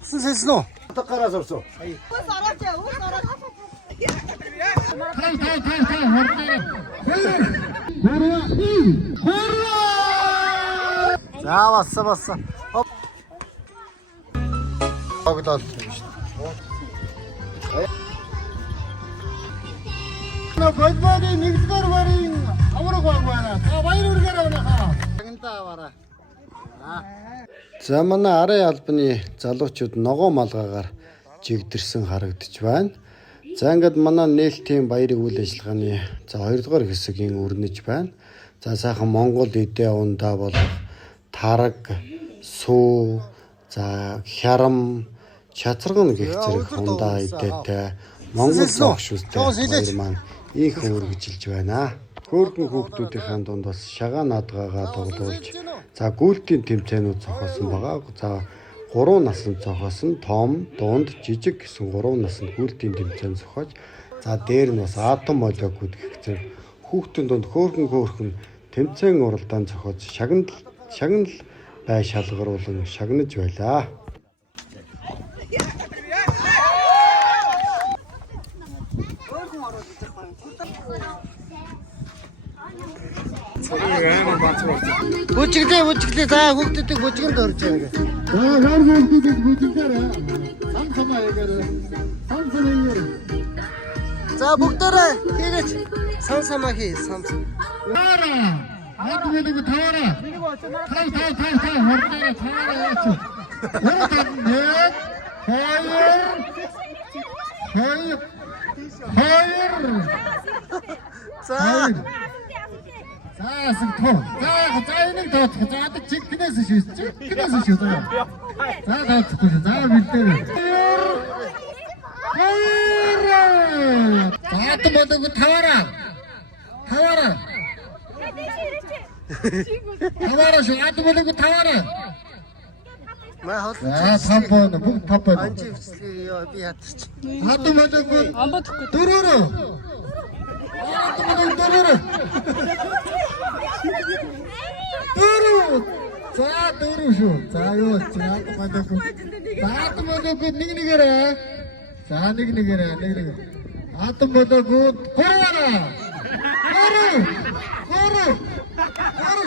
무슨 셋이노? 어떡 깔아서 없어. 자, 왔어. 거기다. 나 거짓말이 닉스가로 말이 아무로 구한 거야. 다 많이 우리가라 나. 당연다 와라. За манай арын албаны залуучууд ногоо малгаагаар жигдэрсэн харагдаж байна. За ингээд манай нээлтийн баярын үйл ажиллагааны за 2 дугаар хэсгийн өрнөж байна. За сайхан Монгол эдээ ундаа болох тараг, сүү, за хярам, чацарган гэх зэрэг ундаа эдээтэй Монгол зогшилтэй баяр маань их өргөжилж байна. Хөөрхөн хүүхдүүдийн дунд бас шагаан надгаагаа тоглуулж за гүйлтийн тэмцээнүүд зохиосон байгаа. За 3 наснд зохиосон том, дунд, жижиг гэсэн 3 наснд гүйлтийн тэмцээн зохиож за дээр нь бас атом молог гэх зэрэг хүүхдийн дунд хөөрхөн тэмцээн уралдаан зохиож шагнал бай шалгаруулан шагнаж байлаа. Бүжиглээ за хүүхдүүдийг бүжгэнд орж байгаа. За хүүхдүүдийг бүжиглээрээ. Самсамаа яагаад. Самсамаа. За бүгдээрээ хийгээч. Самсамаа хий. Самсам. Таараа. Админыг таараа. Таа. Хортаараа таараа яач. Хоёр. За. За сэгтөө. За энийг тооцох. За одоо чигнээс шүү. За тооцохгүй. За бэлдээ. За одоо болог таваараа. Таваараа шүү. Одоо болог таваараа. За тампон бүгд топоо. Анчи би ятарч. Одоо болог дөрөөрөө. За дөрөв шүү. За юу ч атом болог нэгнэгээрээ. За нэгнэгээрээ. Атом болог гурваараа. Гурав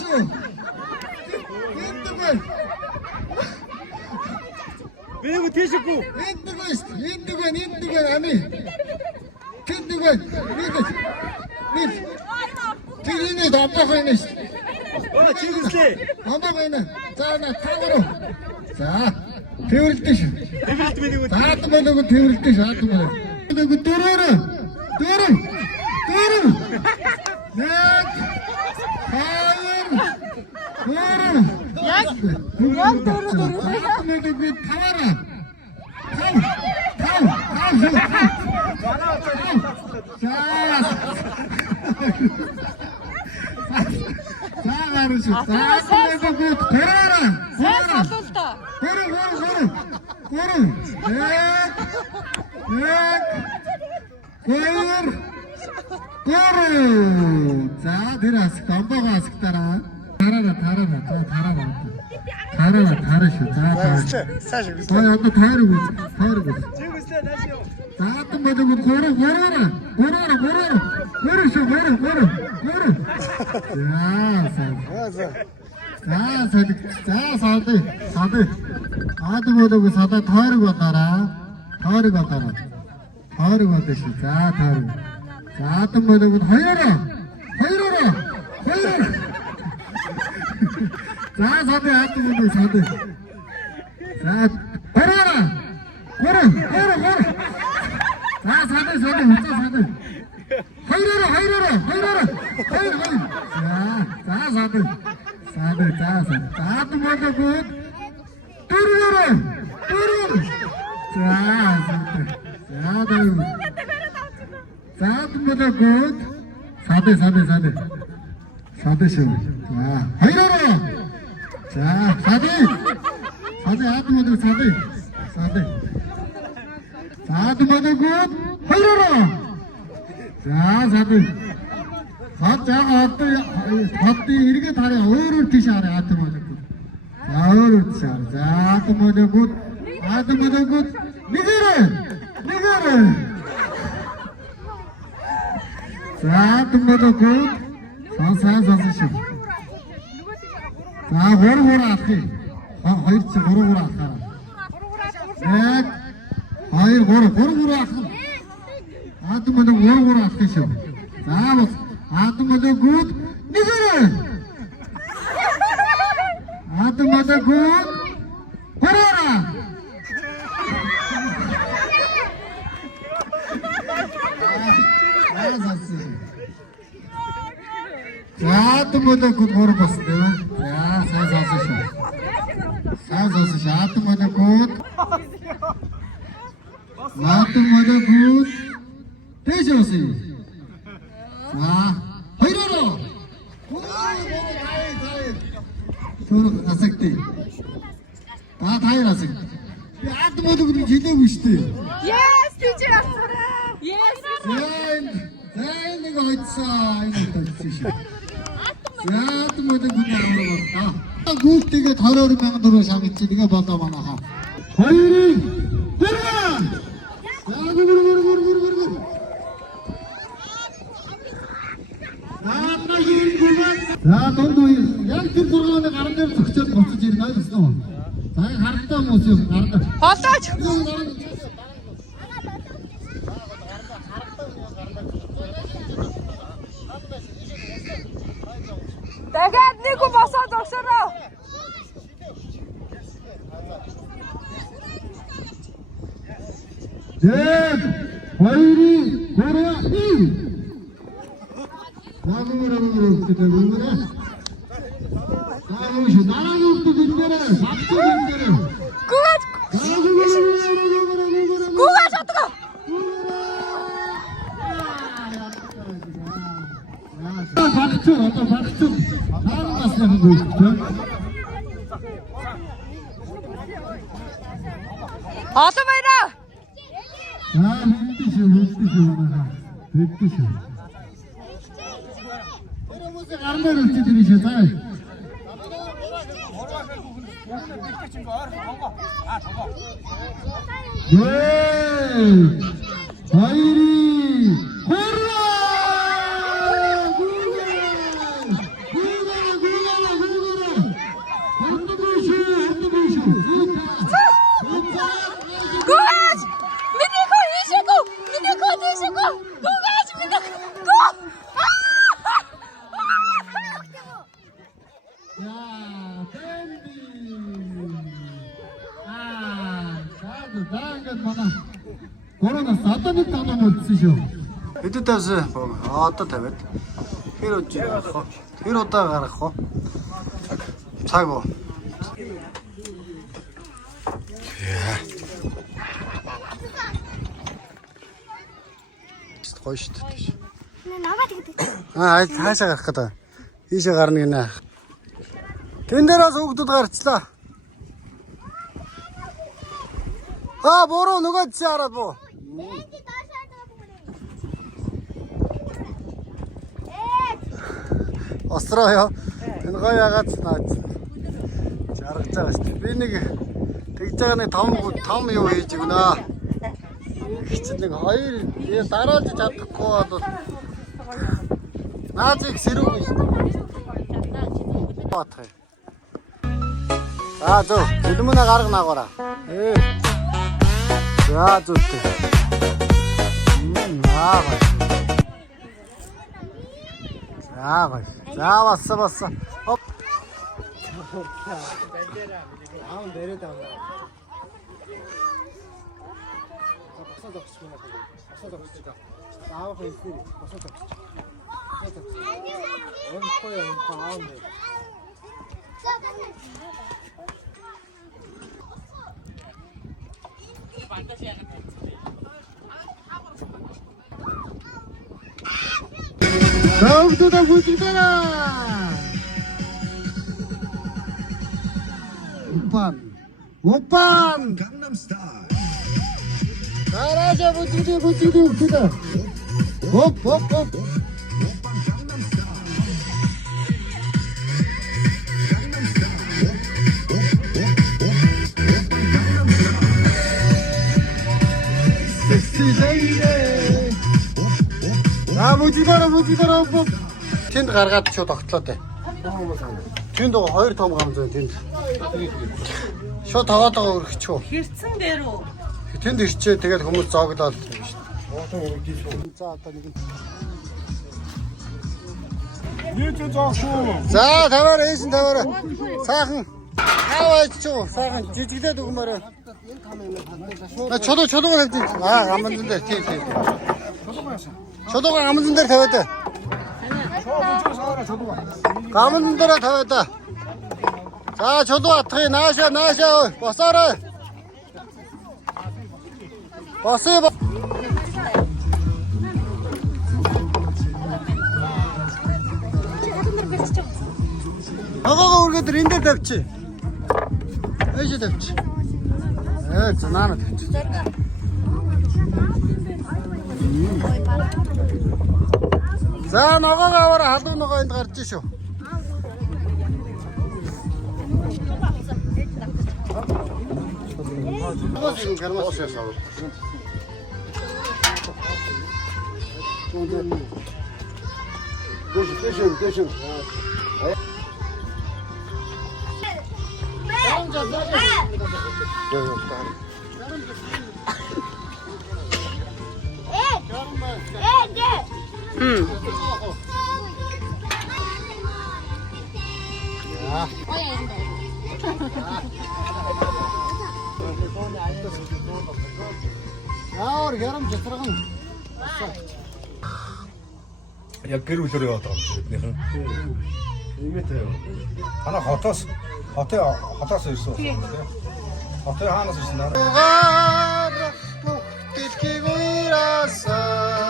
шүү. Бэйг тийшгүй. Эндгүй ами. Тэндгүй. Тэний дампахайнаас. Чигслээ. Амбагайна. За на тавруу. За. Тэвэрлдэж. За атмалог тэвэрлдэж атмалог. Дөрөөр. Яг. Яг дөрөөр. Атмалог тавара. За дэрас камбагаас тараа. Тараа шүү. За. Одоо таарыг. За атом болог гурав шүү. За саадыг. Атом болог садаа таарыг болоо шүү. За таарыг. За атом болог хоёроо. За садаа атом болог садаа. За гурав. За садаа. Хоёроо. За садаа. За атом болог дөрөөр. За атом болог садаа шүү. За хоёроо. За садаа атом болог садаа. За атом болог хоёроо. За садаа. Сад яг одоо эргээд хараа өөрөөр тийш хараа атом болог. За 옳지. 자, 아트모드 굿. 아트모드 굿. 니그를. 자, 아트모드 굿. 선수. 자, 호로 앞에. 허이치 호로 앞에. 넷. 허이 호로 앞에. 아트모드 호로 앞에 쇼. 자, 아트모드 굿. 니그를. 아트모드 굿. 호로라. 자, 아트모드 굿 호로 봤어요. 자, 사사시. 아트모드 굿. 아트모드 굿. 대시오시. 자, 허이로로. 저는 아삭대. 다이 아삭대. 아트모드 굿 제대로 시대. Yes, teacher. Yes. 내가 어디서 이거 쓰시. 아트모드 굿 나오는 거. 굿 되게 더러운 명도로 상했지. 네가 봐도 많아. 허이리 들어가. 자, 너도 양팀 돌아가는데 가는 데로 적절 멋지지 나 있어. 자, 가르다 못해. 가르다. Хотож. Дахиад нэг хүн босоод өгсөрөө. 넷, 허이리 고라 이. 나랑 웃도 된대래. 박수 된대래. Гуга шатгаа. 박수 어떤 박수. 나는 봤으면 거 있죠. Одоо баяраа. 자, 흑듯이 하나. 흑듯이. 여러분들 가는 대로 들으셔. 네, 하이리 호라! Гугаж! Миний хөө хийшээгүй. Гугаж миний. 야, 밴디. 다른 건 많아. 코로나 사탄이 타는 거 쓰셔. 이때 тавьсан. Одоо тавиад. Тэр үгүй яах вэ? Тэр удаа гарах уу? Цаг уу? Гоё шүү дээ. Намаа тэгдэг. Хаашаа гарах гэдэг. Ийшээ гарна гинэ. Тэн дээрээс хүүхдүүд гарчлаа. Буруу нөгөө чи хараад буу. Бэнди доошоо даа. Осроо ёо. Энэ гоё ягаад наад. Жаргаж байгаа шүү дээ. Би нэг тэгж байгаа нэг том юу хийж өгнө. Чи нэг хоёр дараалж чадахгүй бол наазыг сэрүүг шүү дээ. Батхай. Зөө зүлмөнө гарга наагаараа. За зүтээ. Наагаа. За басса. Хоп. 아우 내려다. 버섯 없으니까. 아우 있으리. 버섯 없지. 원코야 아운데. 더욱더 부지더라. 오빤 강남스타일. 잘하자 부지리 웃기다. 업. мужигороо. Тэнд гаргаад ч тогтлоо дээ. Тэнд хоёр том гамз байна тэнд. Шууд таваад байгаа өргөчөө. Хэрцэн дээр үү? Тэнд ирчээ тэгэл хүмүүс зооглоод юм шүү дээ. За одоо нэг. За таваараа ийсэн таваараа. Сайхан. Аваач ч сайхан жижиглээд өгмөрөө. Чулуу тавьчих. Гамдан дээр тийм. Чулууга гамдан дээр тавиад. Гамдан дээр тавиад. За чулуу атгыг нааша босоорой. Босоо. Ногоогоо үргээд энэ дээр тавьчих. Ээж тавьчих. Наана тавьчих. За ногоогоо аваараа халуун ногоо энд гарч шүү. Дэшин. Яг гэр бүлөөр яваад байгаа юм биднийхэн. Иймээтэй. Танаа хотоос ирсэн байна тийм. Хотын хаанаас ирсэн даа? Дэлхийг уйраасаа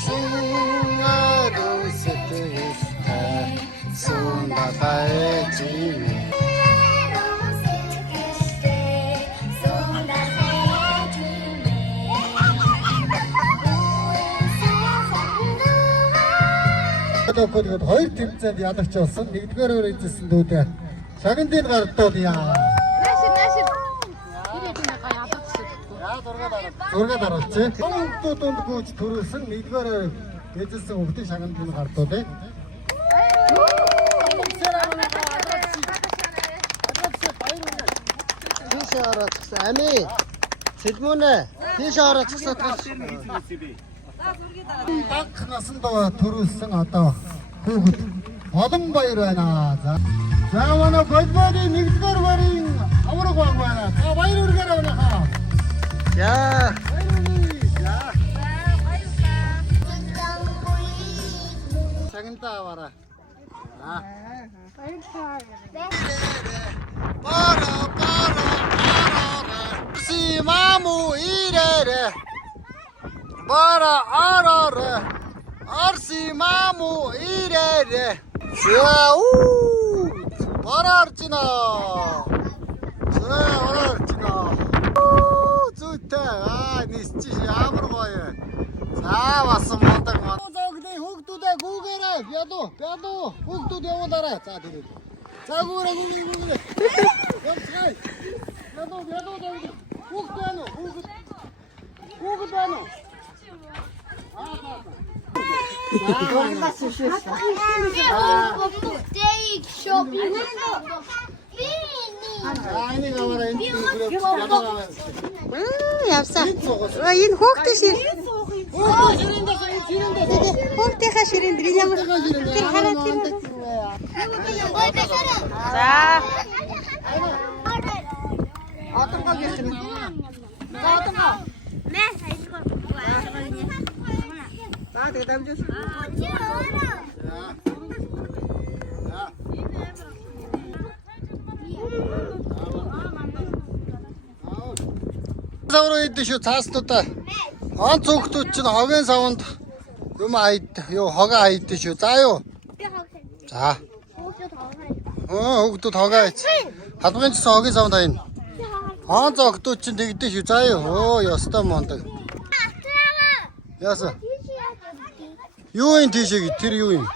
шингэрүү сэтгэлтэй сундагайч Тэгээд хоёр тэмцээнд ялагч болсон. Нэгдүгээр эзэлсэн дүүдээ шагнадын гардууд яа. Зураг дараач. Хүмүүс дунд гүйж төрүүлсэн нэгдүгээр эзэлсэн хүмүүсийн шагнадын гардууд. Тийш орооцсон ами. Сэлмүнэ. Тийш орооцсон. Банк насандаа төрүүлсэн одоо хүүхэд олон баяр байна. За манай голбоны нэгдүгээр барийн авраг баг байна. За баяр үргээр авна хаа. За. Сагнтаа аваарай. Бара. Симаму ирэре. Бара арара. Арси маму ирэре. Яу! Барарчина. Зүйтэй. Нисчи ямар гоё. За басан мондаг маа. Зогдэй хүүхдүүдээ гүүгээрэй. Бядуу. Хүүхдүүд явуулаарай. За тэр. За гүүрээ. Явцгаая. Бядуу. Хүүхд байна уу? Явсан. Энэ хүүхдээ шир. Хүүхдийнхээ ширэнд би ямар тэр хараад тэр. За. Отонгоо гэрсэн. Отонгоо. Мэ хайско. За тэгээд амжиж. Савруу идэв шүү цааснуудаа. Онц хүүхдүүд чинь хогийн савнд юм хогоо хайдсан шүү. За юу. За. Хүүхдүүд хогоо хайц. Халбагын ч хогийн савнд хайна. Онц хүүхдүүд чинь тэгдэж шүү. За юу. Ёстой мондаг. Яасан. Юу энэ тийшээ тэр юу юм?